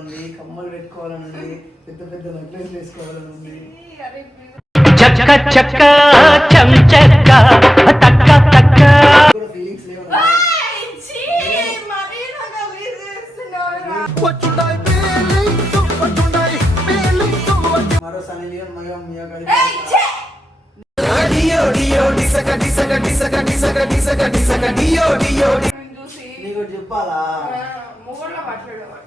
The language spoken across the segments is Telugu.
ఉంది కమ్మలు పెట్టుకోవాలని ఉంది పెద్ద పెద్ద నెక్లెస్ వేసుకోవాలని ఉంది. చక్క చక్క చం చెక్క తక్క తక్క ఫీలింగ్స్ లేవు ఏయ్, ఛీ, మరీ నాకు అవి చేస్తున్నావురా. మరో సనీ లియోన్ మయో మియో ఏయ్, కలిపి ఛీ. నిన్ను చూసి నీకు చెప్పాలా ఆ, మొగోళ్ళ మాట్లాడేవాడు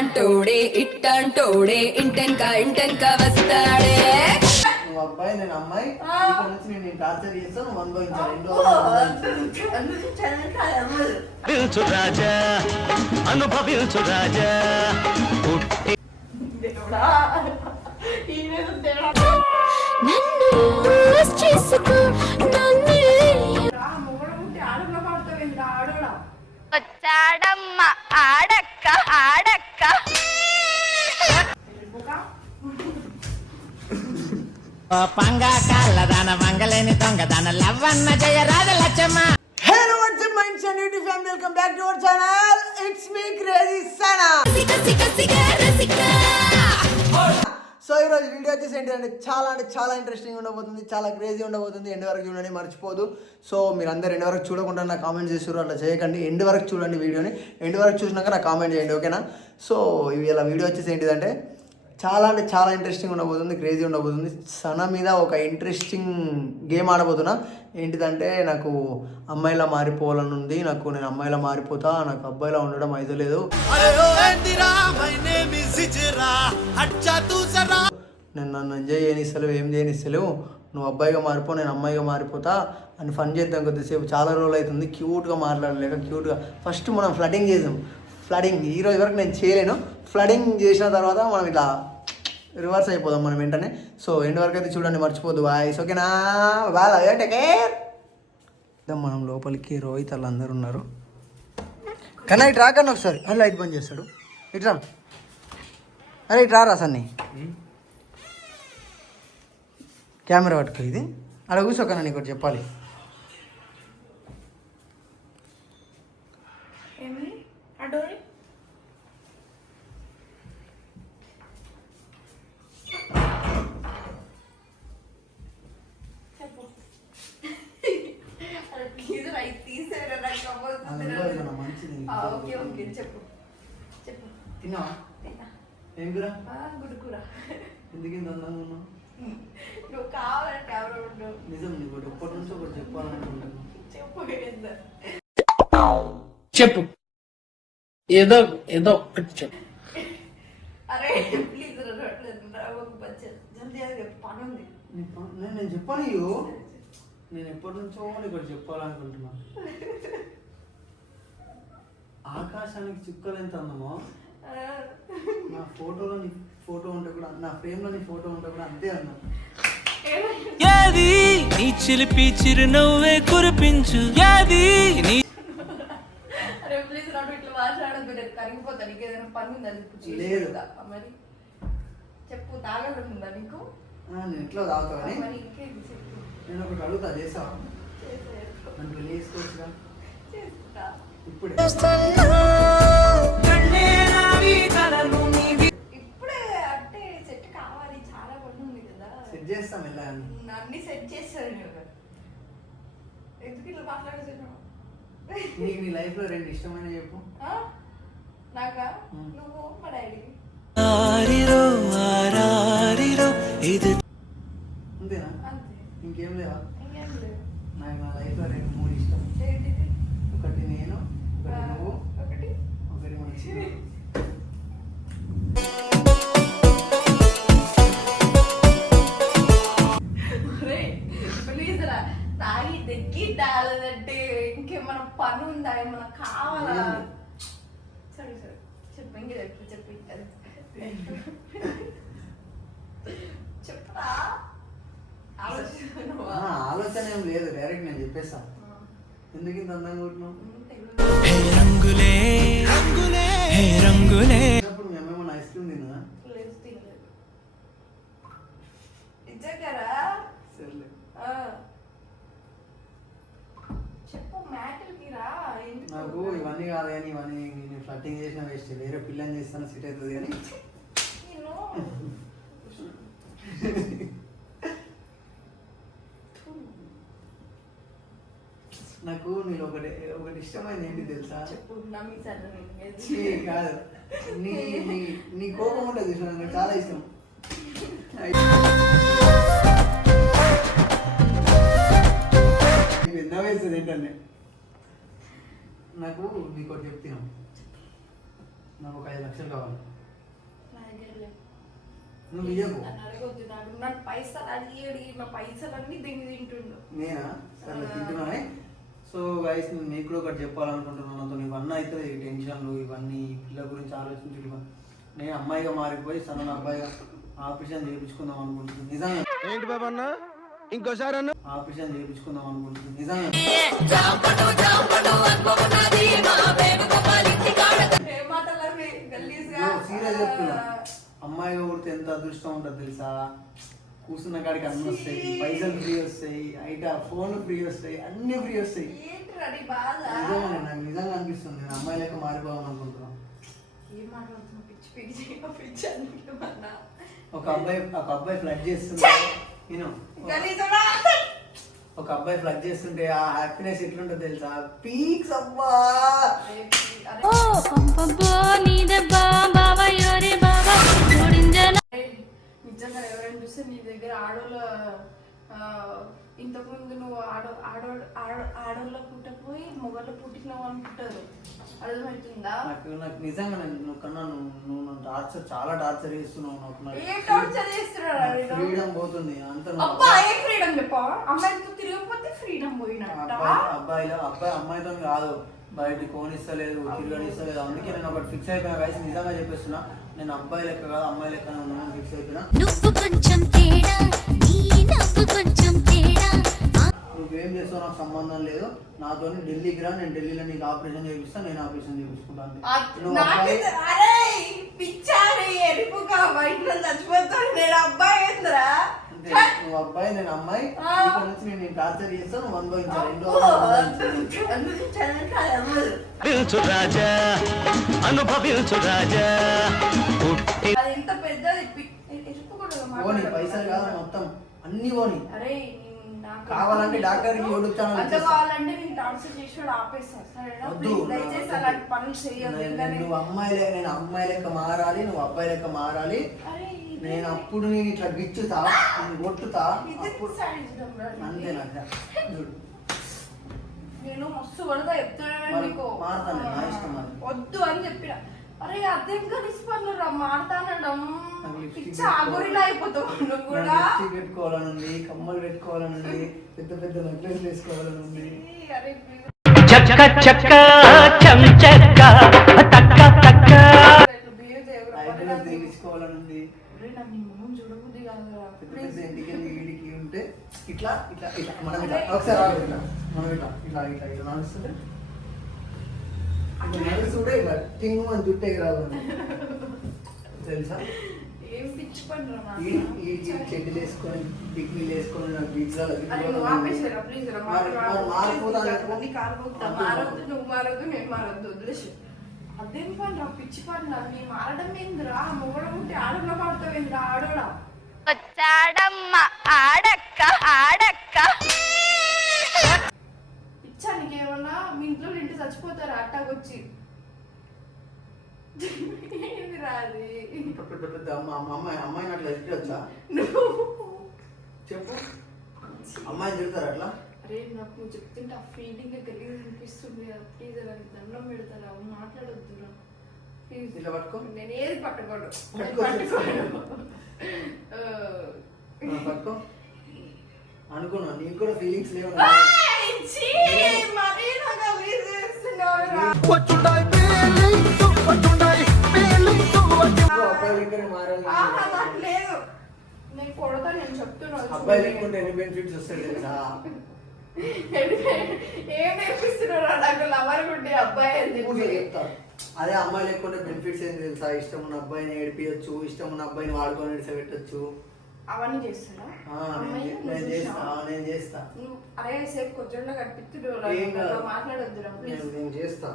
అంటోడే ఇట్టంటోడే ఇంటెన్క ఇంటెన్క వస్తాడే. నువ్వు అబ్బాయి నేను అమ్మాయి. ఇక్కడ నుంచి నేను నేను టార్చర్ చేస్తాను. నువ్వు అనుభవించాలి ఎన్ని రోజులు అనుభవించాలి. పిల్చు రాజా అనుభవించు రాజా. నన్ను చేసుకో. అంటే చాలా ఇంట్రెస్టింగ్ ఉండబోతుంది చాలా క్రేజీ ఉండబోతుంది. ఎండ్ వరకు చూడండి మర్చిపోదు. సో మీరు అందరు ఎండ్ వరకు చూడకుండా నాకు కామెంట్ చేసారు అట్లా చేయకండి. ఎండ్ వరకు చూడండి వీడియోని. ఎండ్ వరకు చూసినాక నాకు కామెంట్ చేయండి ఓకేనా సో ఇవి ఇలా వీడియో వచ్చేసి ఏంటిదంటే చాలా అంటే చాలా ఇంట్రెస్టింగ్ ఉండబోతుంది క్రేజీ ఉండబోతుంది. సన మీద ఒక ఇంట్రెస్టింగ్ గేమ్ ఆడబోతున్నా. ఏంటిదంటే నాకు అమ్మాయిలా మారిపోవాలని ఉంది. నాకు నేను అమ్మాయిలా మారిపోతా. నాకు అబ్బాయిలా ఉండడం అయితే లేదు. నేను నన్ను ఎంజాయ్ చేయనిస్తలేవు ఏం చేయనిస్తలేవు. నువ్వు అబ్బాయిగా మారిపో నేను అమ్మాయిగా మారిపోతా అని ఫన్ చేద్దాం కొద్దిసేపు. చాలా రోజులు అవుతుంది క్యూట్గా మాట్లాడలేక క్యూట్గా. ఫస్ట్ మనం ఫ్లడింగ్ చేసాం ఫ్లడింగ్ ఈ రోజు వరకు నేను చేయలేను. ఫ్లడింగ్ చేసిన తర్వాత మనం ఇట్లా రివర్స్ అయిపోదాం మనం వెంటనే. సో ఎండ్ వరకు అయితే చూడండి మర్చిపోద్దు బాయ్స్ ఓకేనా బాగా టేక్ కేర్ మనం లోపలికి. రోహిత్ వాళ్ళందరూ ఉన్నారు. కన్నా ఇటు రాకన్నా ఒకసారి? అలా లైట్ బంద్ చేస్తాడు. ఇట్రా అరే ఇటు రారా సన్నీ? Hmm? కెమెరా పట్టుకో ఇది. అక్కడ కూర్చోకన్నా నీకు ఒకటి చెప్పాలి. ఓకే ఓకే చెప్పు. చెప్పు. తిన్నావా? తిన్నా. ఏం కూర? ఆ, గుడ్ కూర. ఎందుకు ఇంత అందంగా ఉన్నావు? నువ్వు కావాలంటే ఎవరు ఉండు. నిజం నీకు ఎప్పటి నుంచో ఒకటి చెప్పాలనుకుంటున్నాను చెప్పు ఏందో. చెప్పు. ఏదో ఏదో ఒకటి చెప్పు. అరే ప్లీజ్ పని ఉంది. నేను నేను చెప్పాను నేను ఎప్పటి నుంచో నీకు ఒకటి చెప్పాలనుకుంటున్నా. ఆకాశానికి చుక్కలు ఎంత అందమో నా ఫోటోలో నీ ఫోటో ఉంటే కూడా నా ఫ్రేమ్లో నీ ఫోటో ఉంటే కూడా అంతే అందం యాది నీ చిలిపి చిరునవ్వే కురిపించు. యాది నీ ఇట్లా చెప్పు తాగడం ఉందా నీకు? నేను ఇంకేంటి చెప్పు? నేను ఒకటి అడుగుతా చేసావా చేసుకుంటా ఇప్పుడే. ఇప్పుడే ఎలా అని అన్ని సెట్ చేస్తాను నేను ఎందుకు ఇట్లా మాట్లాడుతున్నావు నీకు నీ లైఫ్లో రెండు ఇష్టమైన చెప్పు. ఆ? నాకా. నువ్వు మా డాడీ. ఆరిరో ఆరారిరో ఇది అంతేనా? అంతే. ఇంకేం లేవా? ఇంకేం లేదు. నాకు నా లైఫ్లో రెండు మూడు ఇష్టం. ఒకటి నేను ఒకటి నువ్వు. ఒకటి. ఒకటి మన ఇంకేమైనా పని ఉందా ఏమైనా కావాలా. సరే సరే. చెప్పు ఇంక చెప్పు చెప్పు ఇంకా. చెప్పురా? ఆలోచన ఏం లేదు. డైరెక్ట్ నేను చెప్పేస్తా. ఎందుకు ఇంత అందంగా ఉంటున్నావు. రంగులే. రంగులే. రంగులే. అప్పుడు ఐస్ క్రీమ్ తిన్నా లేదు తినలేదు. నిజంగారా సర్లే. ఆ. చెప్పు? నాకు ఇవన్నీ కాదు కానీ ఇవన్నీ నేను ఫ్లట్టింగ్ చేసిన వేస్ట్ వేరే పిల్లని చేస్తాను సిట్ అవుతుంది కానీ. నాకు నేను ఒకటి ఒకటి ఇష్టమైంది ఏంటి తెలుసా? కాదు. నీ నీ కోపం ఉంటుంది నాకు చాలా ఇష్టం. నీకు ఎంత వేస్తుంది ఏంటంటే? నాకు నీకు ఒకటి చెప్తున్నాం. నాకు ఒక ఐదు లక్షలు కావాలి. నువ్వు ఇయ్యకు. నేనా? సరే తింటున్నానే సో గైస్ నేను మీకు కూడా ఒకటి చెప్పాలనుకుంటున్నాను నాతో ఇవన్నీ అవుతుంది ఈ టెన్షన్లు ఇవన్నీ ఈ పిల్ల గురించి ఆలోచించి. నేను అమ్మాయిగా మారిపోయి సన్న అబ్బాయిగా ఆపరేషన్ చేయించుకుందాం అనుకుంటున్నాను. నిజంగా. ఏంటి బాబా అన్న? ఇంకోసారి అన్న. ఆపరేషన్ చేయించుకుందాం అనుకుంటున్నాను. నిజంగా. ఏ మాటలు అవి గలీజ్గా సీరియస్ చెప్తున్నా. అమ్మాయిగా కొడితే ఎంత అదృష్టం ఉంటుంది తెలుసా? కూర్చున్న కాడికి అన్ని వస్తాయి పైసలు ఫ్రీ వస్తాయి అయితే ఫోన్ ఫ్రీ వస్తాయి అన్ని ఫ్రీ వస్తాయి. నిజంగా నాకు నిజంగా అనిపిస్తుంది. నేను అమ్మాయి లెక్క మారిపోవాలని అనుకుంటున్నాను. ఒక అబ్బాయి ఒక అబ్బాయి ఫ్లడ్ చేస్తుంటే నేను ఒక అబ్బాయి ఫ్లడ్ చేస్తుంటే ఆ హ్యాపీనెస్ ఎట్లుంటుందో తెలుసా? పీక్స్ అబ్బా. నిజంగా ఎవరైనా చూస్తే నీ దగ్గర ఆడోళ్ళ ఇంతకుముందు నువ్వు ఆడో ఆడో ఆడో ఆడోళ్ళ పుట్టపోయి మొగళ్ళు పుట్టినావు అనుకుంటారు. అర్థమవుతుందా నాకు నాకు నిజంగా నువ్వు కన్నా నువ్వు నువ్వు నన్ను టార్చర్ చాలా టార్చర్ చేస్తున్నావు నాకు. ఏ టార్చర్ చేస్తున్నాడు ఫ్రీడమ్ పోతుంది అంత అబ్బా ఏ ఫ్రీడమ్ చెప్పా? అమ్మాయితో తిరిగిపోతే ఫ్రీడమ్ పోయినట్ట? అబ్బాయి అబ్బాయిలో అబ్బాయి అమ్మాయితో కాదు. బయట కోనిస్తలేదు తిరగనిస్తలేదు అందుకే నేను ఒకటి ఫిక్స్ అయిపోయినా కలిసి నిజంగా చెప్పేస్తున్నా. నేను అబ్బాయి లెక్క కాదు అమ్మాయి లెక్కనే ఉన్నాను ఫిక్స్ అయిపోయినా. నువ్వు కొంచెం తేడా నీ నవ్వు కొంచెం నువ్వేం చేస్తావు నాకు సంబంధం లేదు. నాతో ఢిల్లీకి రా నేను ఢిల్లీలో నీకు ఆపరేషన్ చేపిస్తాను నేను ఆపరేషన్ చేపించుకుంటాను నువ్వు అబ్బాయి నేను అమ్మాయి. ఇక్కడ నుంచి నేను టార్చర్ చేస్తాను నువ్వు అనుభవించాలి. రెండో అనుభవించు రాజా అనుభవించు రాజా. ఎంత. పైసలు కాదు మొత్తం అన్ని పోనీ కావాలంటే డాక్టర్కి యూట్యూబ్ ఛానల్ అంత. కావాలంటే నేను టార్చర్ చేసి కూడా ఆపేస్తా. సరేనా? దయచేసి అలాంటి పనులు చేయొద్దు నువ్వు అమ్మాయి నేను అమ్మాయి లెక్క మారాలి నువ్వు అబ్బాయి లెక్క మారాలి. నేను అప్పుడు నేను ఇట్లా గిచ్చుతా నేను కొట్టుతా. ఇది అప్పుడు sadism రా నీది. అంతే నాకు చూడు నేను మస్తు కొడతా చెప్తున్నాను. వద్దు అని చెప్పిన. అరే అదేం కలిసి పనులు రా మాడతానడం. పిచ్చ ఆగోరిలా అయిపోతావు నువ్వు కూడా. లిప్స్టిక్ పెట్టుకోవాలని ఉంది కమ్మలు పెట్టుకోవాలని ఉంది పెద్ద పెద్ద నెక్లెస్ వేసుకోవాలని ఉంది ఈ, అరే please. చక్క చక్క చం చెక్క తక్క తక్క. వీడికి ఉంటే ఇట్లా ఇట్లా ఇట్లా. మనం ఇట్లా. ఒకసారి ఇట్లా. మనం ఇట్లా ఇట్లా ఇట్లా ఇట్లా. నడుస్తుంటే ఇట్లా నడుస్తుంటే ఇట్లా టింగ్ అని జుట్టు ఎగరాలి తెలుసా? ఏం పిచ్చి పని రా నాకు. ఈ ఈ ఈ చెడ్డీలు వేసుకొని బిక్నీలు వేసుకొని నాకు బీచ్లో అరే నువ్వు ఆపేసిరా ప్లీజ్ రా మరి- మరి మారిపోతాను. అన్ని కాలిపోతా మారొద్దు నువ్వు మారొద్దు నేను మారొద్దు వదిలేసి. అదేం పని రా పిచ్చి పని రా. నీ మారడం ఏందిరా? మొగడం ఉంటే ఆడలో పడతావు ఏందిరా ఆడోడా? వచ్చాడమ్మ ఆడక్క ఆడక్క పిచ్చా నీకేమన్నా మీ ఇంట్లో ఇంటి చచ్చిపోతారా అట్టాగొచ్చి అది? ఇంత పెద్ద పెద్ద అమ్మ అమ్మ- అమ్మాయి అమ్మాయిని అట్లా నువ్వు చెప్పు. తిడతారు అట్లా? అరే నాకు నువ్వు చెప్తుంటే ఆ ఫీలింగ్ గలీజ్ అనిపిస్తుంది ప్లీజ్ అలా నీకు దండం పెడతారా? అవును మాట్లాడొద్దురా ప్లీజ్ ఇట్లా పట్టుకో. నేను ఏది పట్టుకోడు పట్టుకో. అనుకున్నా నీకు కూడా ఫీలింగ్స్ లేవు. అబ్బాయి లెక్కనే మారాలి. ఆహా, నాకు లేదు. నేను కొడతా నేను చెప్తున్నాను అబ్బాయి లేకుంటే ఎన్ని బెనిఫిట్స్ వస్తాయి తెలుసా? ఏం నేర్పిస్తున్నారా నాకు? లవర్ గుడ్డి అబ్బాయి అని చెప్తా. అదే అమ్మాయి లేకుంటే బెనిఫిట్స్ ఏంటి తెలుసా? ఇష్టం ఉన్న అబ్బాయిని ఏడిపించచ్చు ఇష్టం ఉన్న అబ్బాయిని వాడుకొని పెట్టచ్చు అవన్నీ చేస్తాడా ఆ, నేను చేస్తా నేను చేస్తా. నువ్వు అరే సేపు కొంచెంలో. కనిపిస్తుడు మాట్లాడొద్దురా ప్లీజ్ నేను చేస్తా.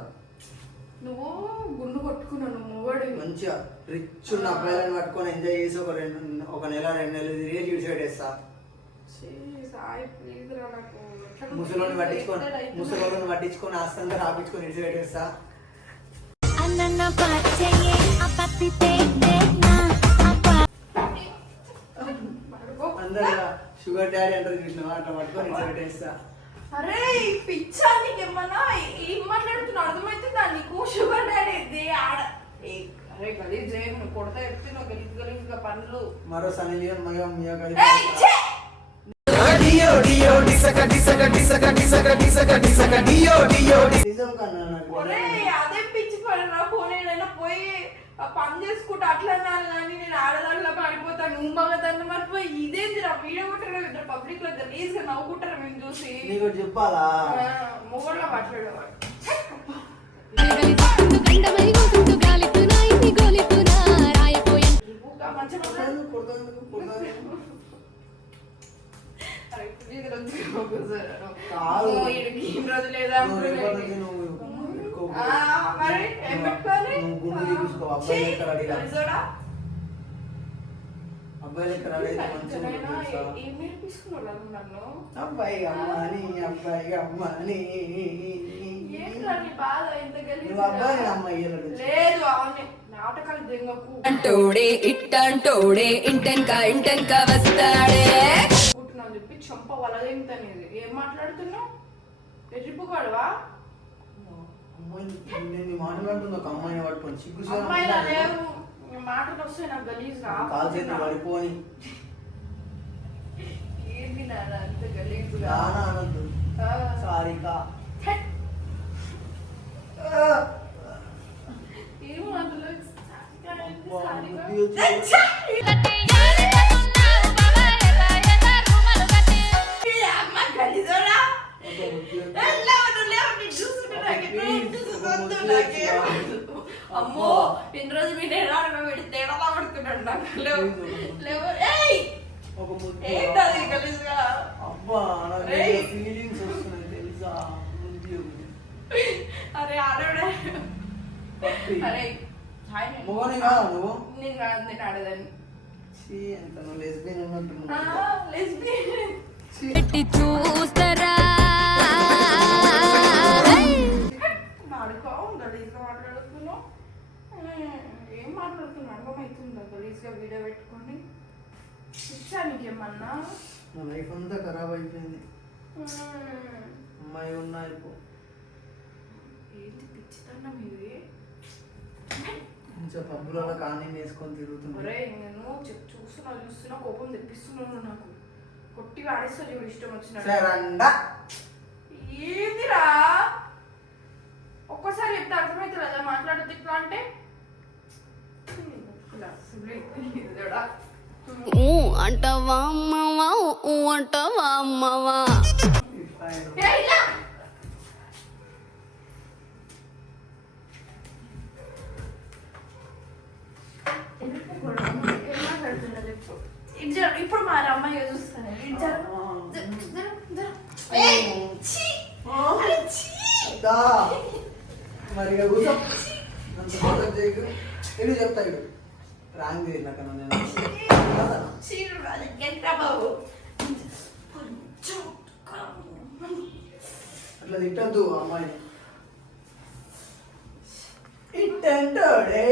నువ్వు గుండు కొట్టుకున్నావు నువ్వు మొగడు మంచిగా రిచ్ ఉన్న అబ్బాయిలను పట్టుకొని ఎంజాయ్ చేసి ఒక రెండు ఒక నెల రెండు నెలలు తిరిగి నాకు. ఎట్లా ముసలోని పట్టించుకొని? ముసలోని పట్టించుకొని ఆస్తంగా రాపించుకొని విడిచిపెట్టేస్తా అన్న అందరు షుగర్ డాడీ అంటారు చూసినావా అట్లా పట్టుకొని విడిచిపెట్టేస్తా అరే పిచ్చా నీకేమన్నా ఏం మాట్లాడుతున్నావు అర్థమవుతుందా నీకు షుగర్ డాడీ ఆడ ఏ, అరే గలీజ్ చేయ నువ్వు కొడతా చెప్తున్నావు గలీజ్ గలీజ్గా పనులు మరో సనీ మగ! నిజం కన్నా నాకు ఒరే అదే పిచ్చి పని రా పోనేనైనా పోయి పని చేసుకుంటా అట్లా అన్నారు కానీ నేను ఆడదాంట్లో పడిపోతాను. నువ్వు మగదాన్ని మరిపోయి ఇదేంటి రా వీడియో కొట్టారు ఇద్దరు పబ్లిక్లో గలీజ్గా నవ్వుకుంటారు మేము చూసి? నీకు చెప్పాలా? మొగోళ్ళ మాట్లాడేవాడు. రోజు లేదా? మరి గుండు తీపించుకో, అబ్బాయి లెక్క. కలిసోడా? అబ్బాయి లెక్క రెడీ మంచిగా అబ్బాయి అమ్మని అబ్బాయి అమ్మని? నువ్వు అబ్బాయి అమ్మాయి. లేదు అవన్నీ నాటకాలు దెంగకు. అంటోడే ఇట్టంటోడే ఇంటెన్క ఇంటెన్క వస్తాడే. చెప్పి చంప వలదెంగుతానేది ఏం మాట్లాడుతున్నావు? ఎర్రిపుగాడువా అమ్మాయి నేను మాట్లాడుతున్న ఒక అమ్మాయిని పట్టుకొని. సిగ్గు మాటలు వస్తాయి నాకు గలీజ్గా కాలు చేతులు పడిపోని ఏంటి నాన్న అంత గలీజ్గా నానా అనొద్దు ఆ, సారిక ఛే, ఏం అమ్మో ఇన్ని రోజు మీ నేను వీడి తేడాలా పడుతున్నాడు నాకు. లేవు లేవు. ఏయ్! ఒక ముద్దు. ఏంటది. ఫీలింగ్స్ వస్తున్నాయి తెలుసా. అరే ఆడోడే పప్పి. అరే హాయ్. మొగని కాదా నువ్వు? నేను కాదు నేను ఆడదాన్ని. చీ ఎంత నువ్వు లెస్బియన్ ఆ, ఉన్నట్టున్నావు lesbian. నీకేమన్నా నా లైఫ్ అంతా ఖరాబ్ అయిపోయింది. అమ్మాయి ఉన్నా అయిపో. ఏంటి పిచ్చితనం ఇది? కొంచెం పబ్బులలో కానీ వేసుకొని తిరుగుతున్నా ఒరే నేను చెప్ చూస్తున్నా చూస్తున్నా కోపం తెప్పిస్తున్నాను నాకు. కొట్టి వాడేస్తా చూడు ఇష్టం సరండా ఏందిరా? ఒక్కసారి చెప్తే అర్థమైతే కదా మాట్లాడద్దు ఇట్లా అంటే. ఊ అంటావా అమ్మవా ఊ అంటావా అమ్మవా ఏ, ఇలా. ఏం మాట్లాడుతున్నా చెప్పు. ఇటు జరు, ఇప్పుడు మా అమ్మాయి చూస్తాను ఇటు జరు. జరు, జరు, జరు. ఏయ్, ఛీ. అరే, ఛీ. దా. మరి ఇక కూర్చో అంత బాధ చేయకు ఇల్లు చెప్తా ఇడు రాంగ్ తిరిగినాక అట్లా తిట్టద్దు అమ్మాయిని. ఇట్టంటోడే.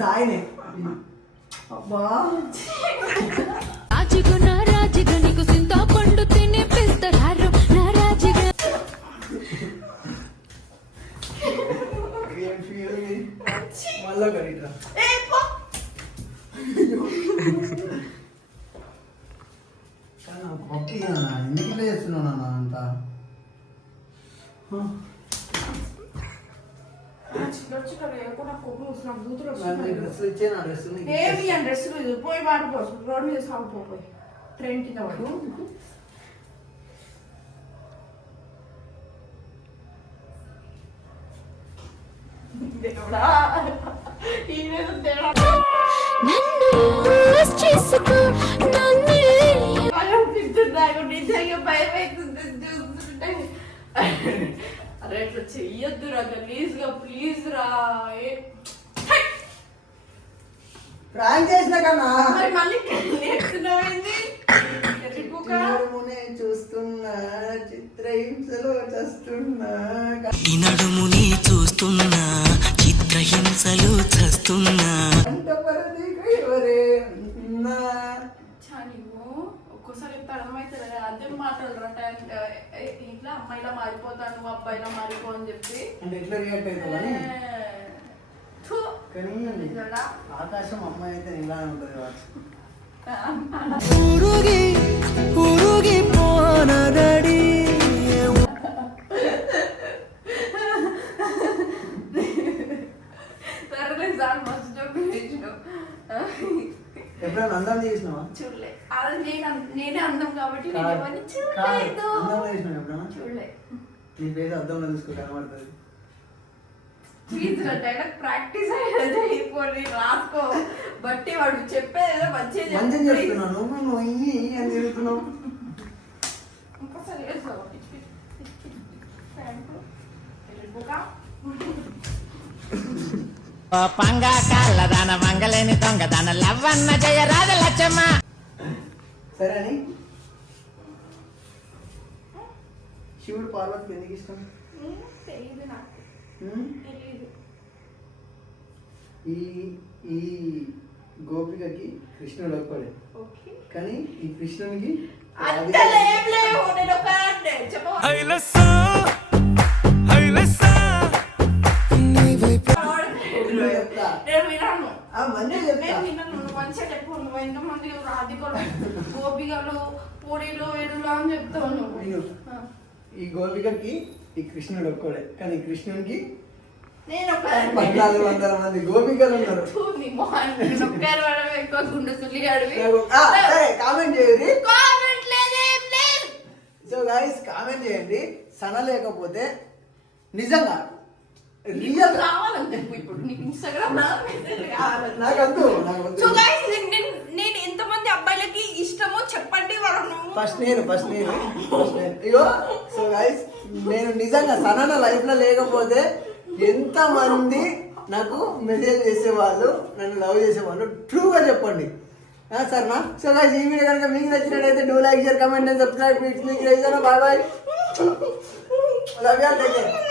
నేను సాయినే అబ్బా. రాజుగా నా రాజుగా నీకు సింతా పండు తినిపిస్తారు నా రాజుగా ఏం ఫీల్ మళ్ళా కడిట్రా ఏ పో. నాన్న ఎందుకు ఇట్లా చేస్తున్నావు నాన్న అంత? ఏమి అని డ్రెస్ పోయి వాడిపో రోడ్ మీద సాగిపోయి ట్రైన్ కింద వాడు నన్ను అరే ఇట్లా చెయ్యొద్దు రా ప్లీజ్గా ప్లీజ్ రా ఏ- ప్రాంక్ చేసిన కన్నా మరి మళ్ళీ నేర్చుకున్నావేంది ఎర్రిపోక. చిరునవ్వునే చూస్తున్నా చిత్రహింసలో చస్తున్నా ఈ నడుముని చూస్తున్నా చిత్రహింసలు చస్తున్నా కంటపరదిగా ఎవరే ఉన్నా చా నీవు ఒక్కోసారి ఎంత అర్థమవుతుంది కదా అదే మాట్లాడరు ఇట్లా అమ్మాయిలా మారిపోతాను నువ్వు అబ్బాయిలా మారిపో అని చెప్పి. అంటే ఎట్లా రియాక్ట్ అవుతుందని థు. కానీ నిజంగా. ఆకాశం అమ్మాయి అయితే ఇలా ఉంటుంది కావచ్చు. ఎప్పుడైనా అందం చేసినావా? చూడలే. అలా నేను అందం కాబట్టి నేను. ఎవరిని. చూడలేదు. అందం చేసినావు ఎప్పుడైనా? చూడలే. నీ పేరు అద్దంలో చూసుకో కనబడుతుంది ప్లీజ్ డైలాగ్ ప్రాక్టీస్ అయ్యేది ఇప్పుడు రాసుకో. బట్టి వాడు చెప్పేది ఏదో మంచిగా మంచిగా చెప్పు. చెప్తున్నావు. నువ్వు నువ్వు ఇయ్యి అని ఇంకోసారి వేసావు. ఓ పంగా కాళ్ళదాన వంగలేని దొంగదాన లవ్వన్న జయరాజ లచ్చమ్మ. సరే అని శివుడు పార్వతికి ఎందుకు ఇష్టం? ఈ ఈ గోపికకి కృష్ణుడు ఒక్కడే. ఓకే. కానీ ఈ కృష్ణునికి మంచిగా నువ్వు మంచిగా చెప్పు నువ్వు ఎంతమంది రాధికలు గోపికలు పూరీలు ఏడులు అని చెప్తావు నువ్వు. ఈ గోపికకి ఈ కృష్ణుడు ఒక్కడే. కానీ ఈ కృష్ణునికి నేను పద్నాలుగు వందల మంది గోపికలు ఉన్నారు. కామెంట్ చేయండి. సో గాయస్ కామెంట్ చేయండి. సన లేకపోతే నిజంగా రియల్ కావాలని చెప్పు ఇప్పుడు నీకు ఇన్స్టాగ్రామ్ నాకు వద్దు నాకు సో గైస్ నేను ఎంతమంది అబ్బాయిలకి ఇష్టమో చెప్పండి వాళ్ళు ఫస్ట్ నేను ఫస్ట్ నేను ఇగో సో గైస్ నేను నిజంగా సనన లైఫ్లో లేకపోతే ఎంత మంది నాకు మెసేజ్ చేసేవాళ్ళు నన్ను లవ్ చేసేవాళ్ళు ట్రూగా చెప్పండి. సరేనా? సో గైస్ ఈ వీడియో కనుక మీకు నచ్చినట్లయితే do like share comment and subscribe మీకు బాయ్ బాయ్ లవ్ యూ